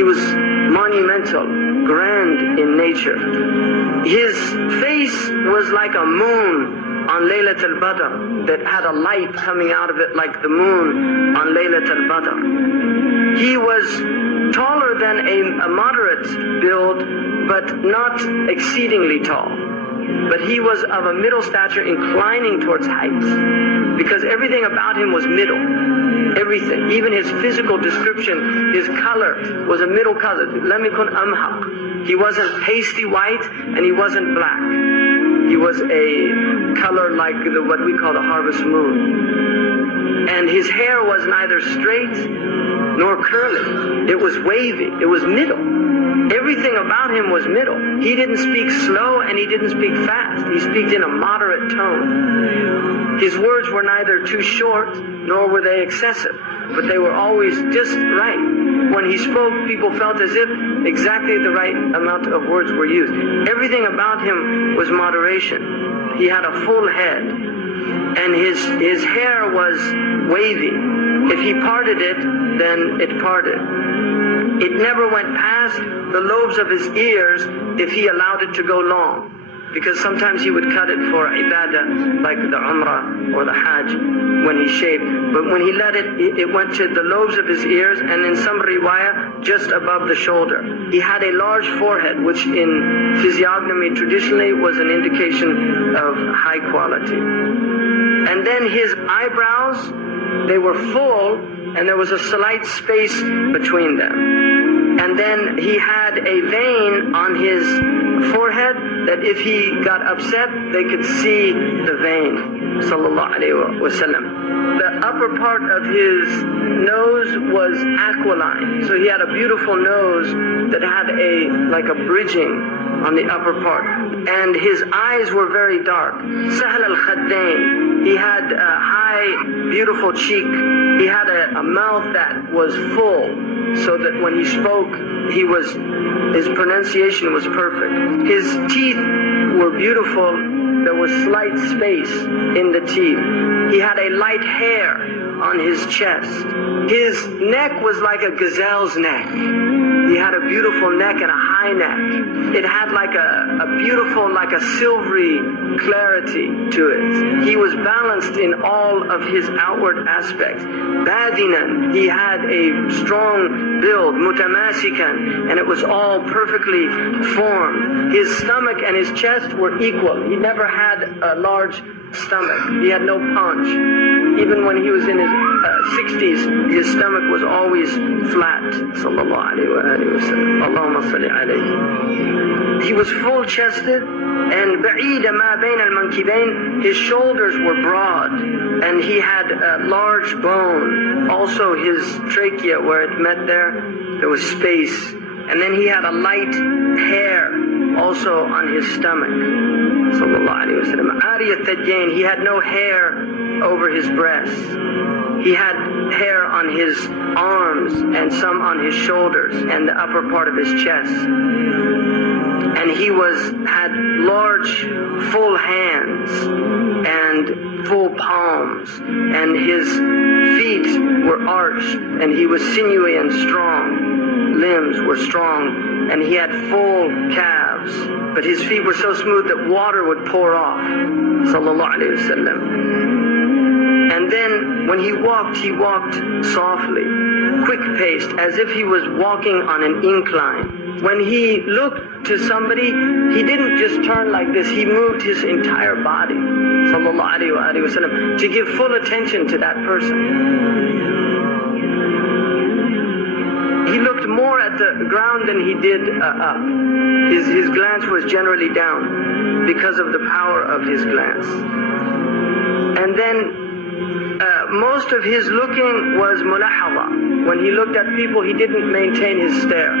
He was monumental, grand in nature. His face was like a moon on Laylat al-Badr that had a light coming out of it like the moon on Laylat al-Badr. He was taller than a moderate build, but not exceedingly tall. But he was of a middle stature inclining towards height, because everything about him was middle. Everything, even his physical description, his color was a middle color. Lam yakun amhaq. He wasn't pasty white and he wasn't black. He was a color like what we call the harvest moon. And his hair was neither straight nor curly. It was wavy. It was middle. Everything about him was middle. He didn't speak slow and he didn't speak fast. He spoke in a moderate tone. His words were neither too short nor were they excessive, but they were always just right. When he spoke, people felt as if exactly the right amount of words were used. Everything about him was moderation. He had a full head, and his hair was wavy. If he parted it, then it parted. It never went past the lobes of his ears if he allowed it to go long, because sometimes he would cut it for ibadah, like the umrah or the hajj when he shaved. But when he let it went to the lobes of his ears, and in some riwayah, just above the shoulder. He had a large forehead, which in physiognomy traditionally was an indication of high quality. And then his eyebrows, they were full, and there was a slight space between them. And then he had a vein on his forehead that if he got upset, they could see the vein, sallallahu alayhi wa sallam. The upper part of his nose was aquiline, so he had a beautiful nose that had like a bridging on the upper part. And his eyes were very dark. Sahl al-Khaddain. He had a high, beautiful cheek. He had a mouth that was full, so that when he spoke, his pronunciation was perfect. His teeth were beautiful. There was slight space in the teeth. He had a light hair on his chest. His neck was like a gazelle's neck. He had a beautiful neck and a high neck. It had like a beautiful, like a silvery clarity to it. He was balanced in all of his outward aspects. Badinan, he had a strong build, mutamasikan, and it was all perfectly formed. His stomach and his chest were equal. He never had a large stomach. He had no punch. Even when he was in his 60s, his stomach was always flat. Sallallahu alayhi wa sallam. Allahumma salli alayhi. He was full-chested, and ba'id ma bayn al-mankibayn, his shoulders were broad, and he had a large bone. Also his trachea, where it met there was space. And then he had a light hair also on his stomach. Sallallahu alayhi wa sallam. Ariyat Thajjain, he had no hair over his breast. He had hair on his arms and some on his shoulders and the upper part of his chest. And he had large, full hands and full palms, and his feet were arched, and he was sinewy and strong. Limbs were strong, and he had full calves, but his feet were so smooth that water would pour off. Sallallahu alayhi wa sallam. And then when he walked softly, quick-paced, as if he was walking on an incline. When he looked to somebody, he didn't just turn like this, he moved his entire body, sallallahu alayhi wa sallam, to give full attention to that person. He looked more at the ground than he did up. His glance was generally down because of the power of his glance. And then most of his looking was mulahadha. When he looked at people, he didn't maintain his stare.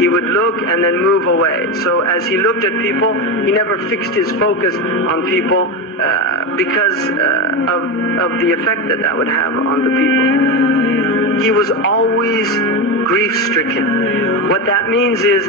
He would look and then move away. So as he looked at people, he never fixed his focus on people because of the effect that would have on the people. He was always grief-stricken. What that means is